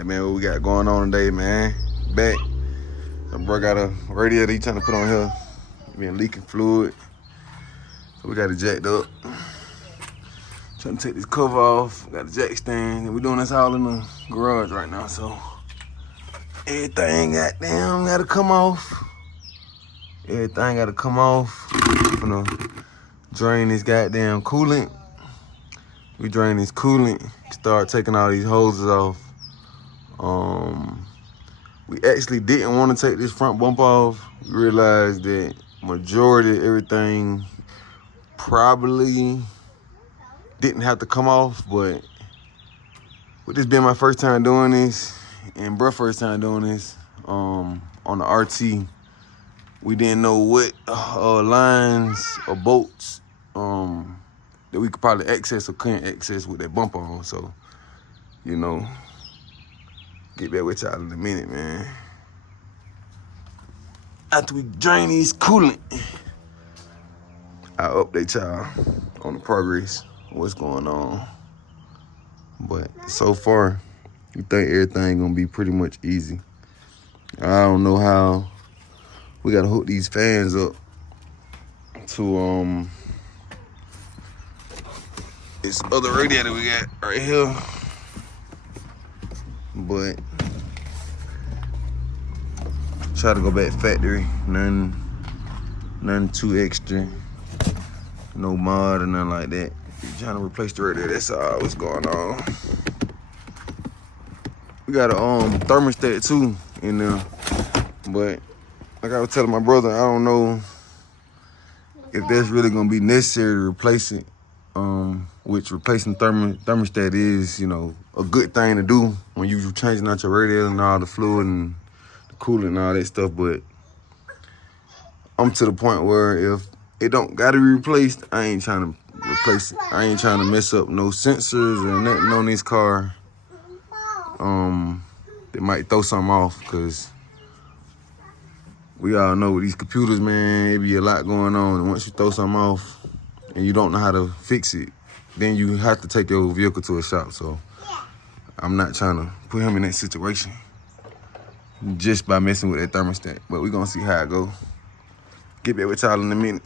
Hey man, what we got going on today, man? Back. The bro got a radiator he trying to put on here. Been leaking fluid. So we got it jacked up. Trying to take this cover off. Got a jack stand. And we doing this all in the garage right now, so everything goddamn gotta come off. Everything gotta come off. I'm gonna drain this goddamn coolant. We drain this coolant, start taking all these hoses off. We actually didn't want to take this front bump off. We realized that majority of everything probably didn't have to come off, but with this being my first time doing this and bruh first time doing this on the RT, we didn't know what lines or bolts that we could probably access or couldn't access with that bump on. So, you know, get back with y'all in a minute, man. After we drain these coolant, I'll update y'all on the progress, what's going on. But so far, we think everything gonna be pretty much easy. I don't know how we gotta hook these fans up to this other radiator we got right here. But try to go back factory, nothing too extra, no mod or nothing like that. You're trying to replace the radiator, that's all what's going on. We got a thermostat too in there, but like I was telling my brother, I don't know if that's really gonna be necessary to replace it. Which replacing thermostat is, you know, a good thing to do when you're changing out your radiator and all the fluid and the coolant and all that stuff. But I'm to the point where if it don't gotta be replaced, I ain't trying to replace it. I ain't trying to mess up no sensors or nothing on this car. They might throw something off, because we all know with these computers, man, it be a lot going on. And once you throw something off and you don't know how to fix it, then you have to take your vehicle to a shop. So I'm not trying to put him in that situation just by messing with that thermostat. But we're gonna see how it go. Get back with y'all in a minute.